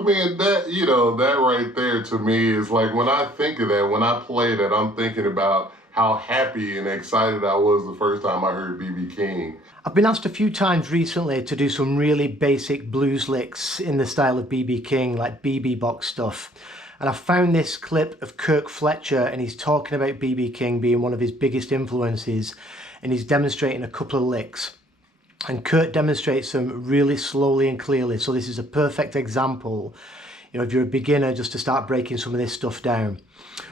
I mean, that, that right there to me is like, when I think of that, when I play that, I'm thinking about how happy and excited I was the first time I heard B.B. King. I've been asked a few times recently to do some really basic blues licks in the style of B.B. King, like BB box stuff. And I found this clip of Kirk Fletcher, and he's talking about B.B. King being one of his biggest influences, and he's demonstrating a couple of licks. And Kirk demonstrates them really slowly and clearly, so this is a perfect example, if you're a beginner, just to start breaking some of this stuff down.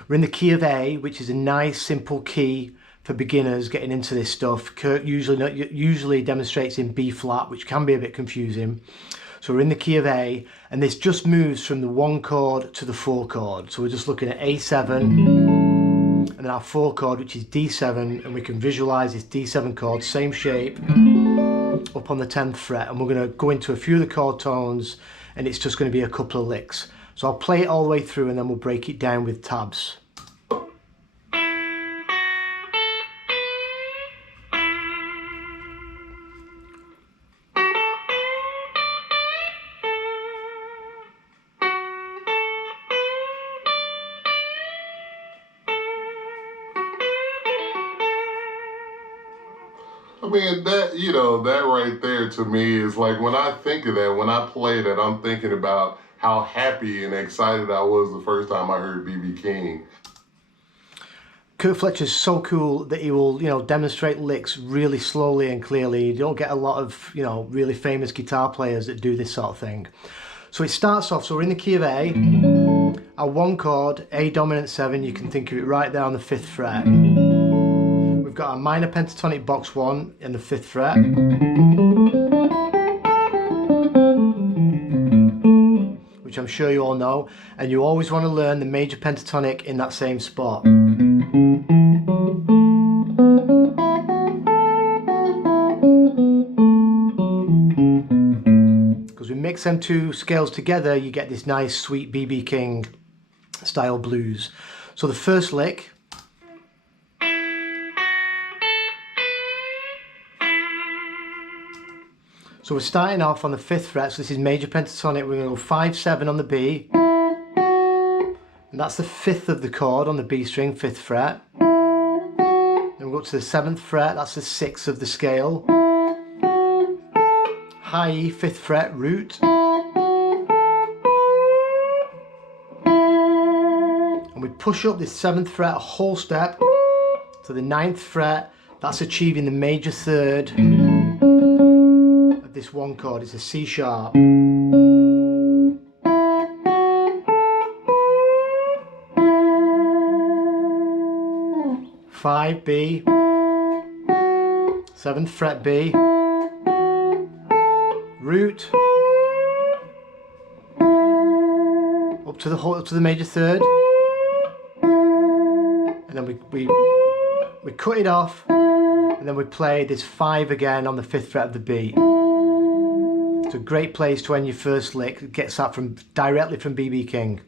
We're in the key of A, which is a nice simple key for beginners getting into this stuff. Kirk usually demonstrates in B flat, which can be a bit confusing. So we're in the key of A, and this just moves from the 1 chord to the 4 chord. So we're just looking at A7, and then our 4 chord, which is D7, and we can visualize this D7 chord, same shape, up on the 10th fret, and we're going to go into a few of the chord tones, and it's just going to be a couple of licks. So I'll play it all the way through, and then we'll break it down with tabs. I mean, that, that right there to me is like, when I think of that, when I play that, I'm thinking about how happy and excited I was the first time I heard B.B. King. Kirk Fletcher's so cool that he will, demonstrate licks really slowly and clearly. You don't get a lot of, really famous guitar players that do this sort of thing. So it starts off, so we're in the key of A, our 1 chord, A dominant 7, you can think of it right there on the 5th fret. We've got our minor pentatonic box 1 in the 5th fret. Which I'm sure you all know, and you always want to learn the major pentatonic in that same spot. Because we mix them two scales together, you get this nice sweet B.B. King style blues. So the first lick, so we're starting off on the 5th fret, so this is major pentatonic. We're going to go 5, 7 on the B, and that's the 5th of the chord on the B string, 5th fret. Then we'll go to the 7th fret, that's the 6th of the scale. High E, 5th fret, root. And we push up this 7th fret a whole step to the 9th fret, that's achieving the major 3rd. This 1 chord is a C sharp. 5 B, 7th fret B, root, up to the major 3rd, and then we cut it off, and then we play this 5 again on the 5th fret of the B. It's a great place to end your first lick. It gets that directly from B.B. King.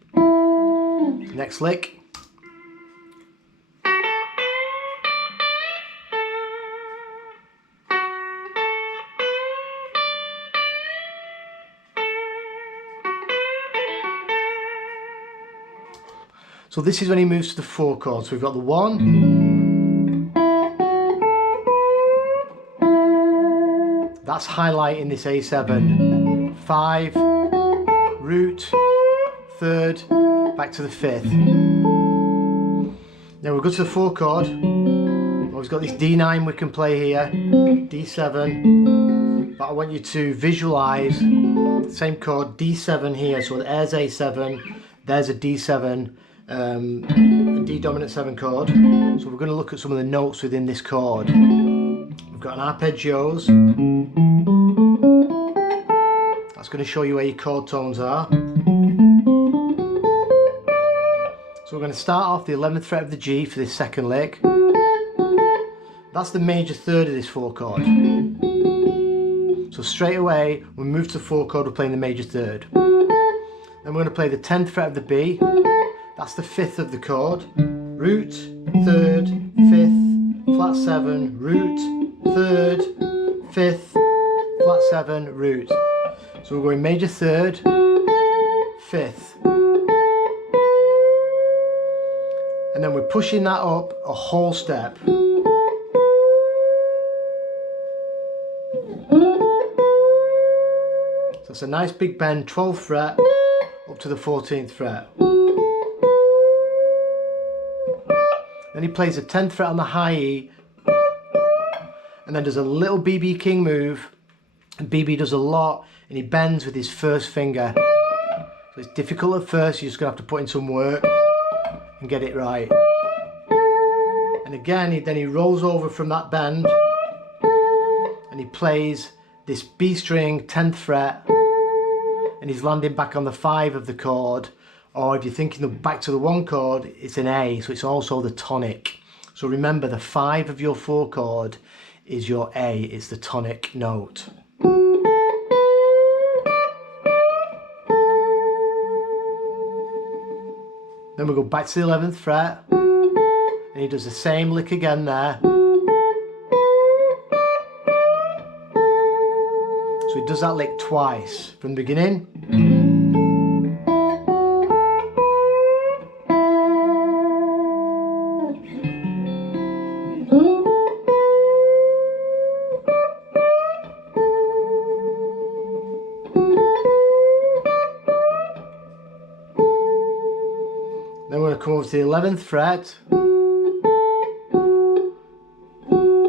Next lick. So this is when he moves to the 4 chords. So we've got the 1. That's highlighting this A7, 5, root, 3rd, back to the 5th. Now we'll go to the 4 chord. We've got this D9 we can play here, D7, but I want you to visualise the same chord, D7 here, so there's A7, there's a D7, a D dominant 7 chord. So we're going to look at some of the notes within this chord. We've got an arpeggios. That's going to show you where your chord tones are. So we're going to start off the 11th fret of the G for this second lick. That's the major 3rd of this 4 chord. So straight away, when we move to the 4 chord, we're playing the major 3rd. Then we're going to play the 10th fret of the B. That's the 5th of the chord. Root, 3rd, 5th, flat 7, root, 3rd, 5th, flat 7, root. So we're going major 3rd, fifth. And then we're pushing that up a whole step. So it's a nice big bend, 12th fret up to the 14th fret. Then he plays a 10th fret on the high E, and then does a little BB King move. And BB does a lot, and he bends with his first finger. So it's difficult at first, you're just gonna have to put in some work and get it right. And again, then he rolls over from that bend, and he plays this B string 10th fret, and he's landing back on the 5 of the chord, or if you're thinking back to the 1 chord, it's an A, so it's also the tonic. So remember, the 5 of your 4 chord is your A, it's the tonic note. Then we go back to the 11th fret, and he does the same lick again there. So he does that lick twice from the beginning. Then we're going to come over to the 11th fret,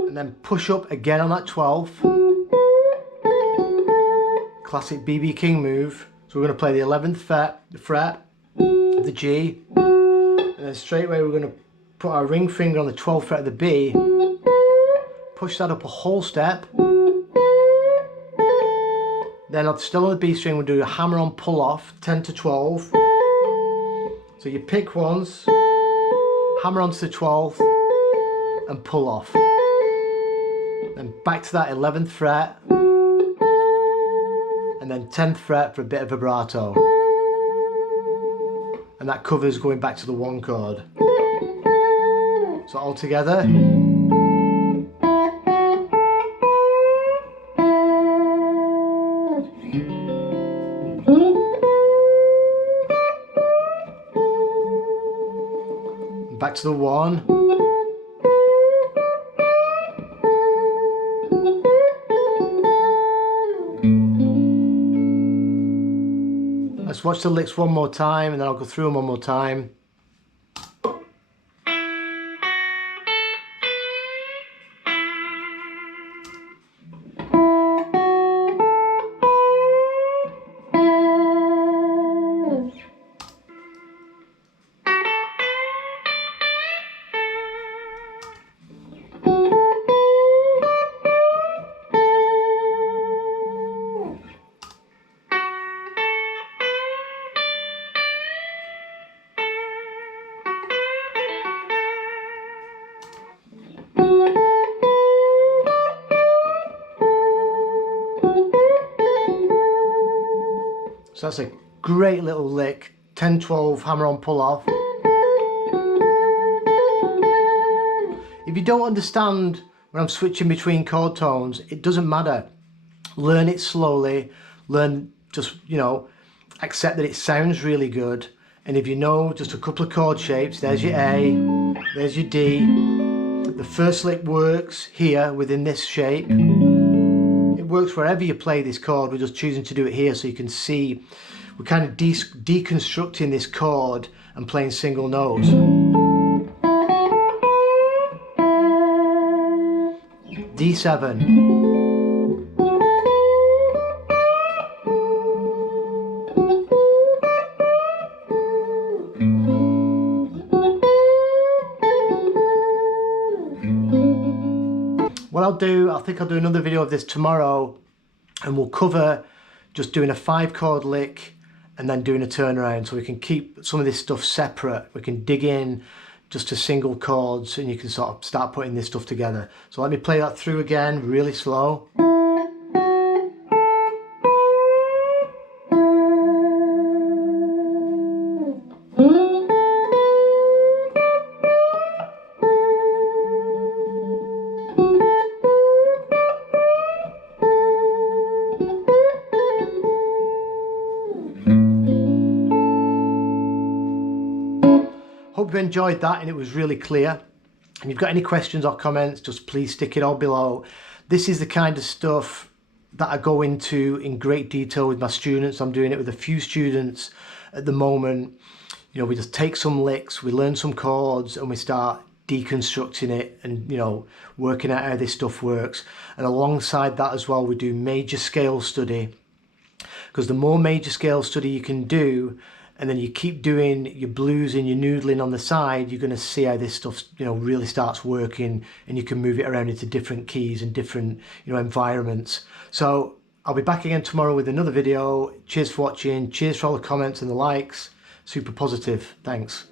and then push up again on that 12th. Classic BB King move. So we're going to play the 11th fret, the G, and then straight away we're going to put our ring finger on the 12th fret of the B, push that up a whole step. Then still on the B string we'll do a hammer on pull off, 10 to 12. So you pick once, hammer onto the 12th and pull off. Then back to that 11th fret, and then 10th fret for a bit of vibrato. And that covers going back to the 1 chord. So all together. Back to the 1. Let's watch the licks one more time, and then I'll go through them one more time. So that's a great little lick, 10-12 hammer on pull off. If you don't understand when I'm switching between chord tones, it doesn't matter. Learn it slowly, just, accept that it sounds really good. And if you know just a couple of chord shapes, there's your A, there's your D. The first lick works here within this shape. It works wherever you play this chord, we're just choosing to do it here so you can see we're kind of deconstructing this chord and playing single notes. D7. What I'll do, I think I'll do another video of this tomorrow, and we'll cover just doing a 5 chord lick and then doing a turnaround, so we can keep some of this stuff separate. We can dig in just to single chords and you can sort of start putting this stuff together. So let me play that through again really slow. enjoyed that and it was really clear. If you've got any questions or comments, just please stick it all below. This is the kind of stuff that I go into in great detail with my students. I'm doing it with a few students at the moment. You know, we just take some licks, we learn some chords, and we start deconstructing it and, you know, working out how this stuff works. And alongside that as well, we do major scale study, because the more major scale study you can do, and then you keep doing your blues and your noodling on the side, you're going to see how this stuff, you know, really starts working, and you can move it around into different keys and different, you know, environments. So I'll be back again tomorrow with another video. Cheers for watching. Cheers for all the comments and the likes. Super positive. Thanks.